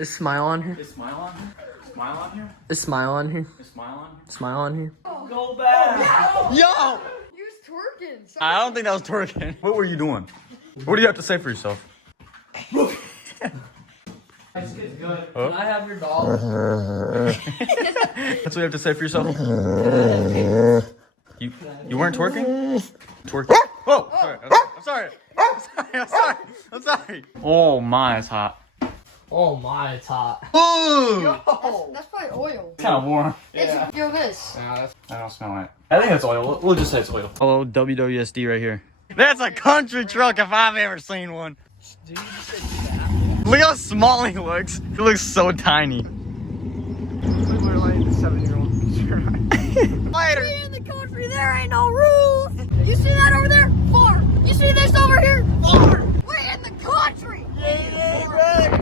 Is Smile on here? Is Smile on here? Smile on here? Is Smile on here? Is Smile on here? Smile on here? Go back! Yo! He was twerking. I don't think that was twerking. What were you doing? What do you have to say for yourself? This kid's good. Can I have your dog? That's what you have to say for yourself? You weren't twerking? Twerking. Whoa! Sorry. I'm sorry. Oh my, it's hot. Oh my, it's hot. Ooh! That's probably oil. Kind of warm. It's, feel this. I don't smell it. I think it's oil. We'll just say it's oil. Hello, WWSD right here. That's a country truck if I've ever seen one. Dude, you just said that. Look how small he looks. He looks so tiny. We're like the 7-year-old. Later. We in the country, there ain't no rules. You see that over there? 4. You see this over here? 4. We're in the country.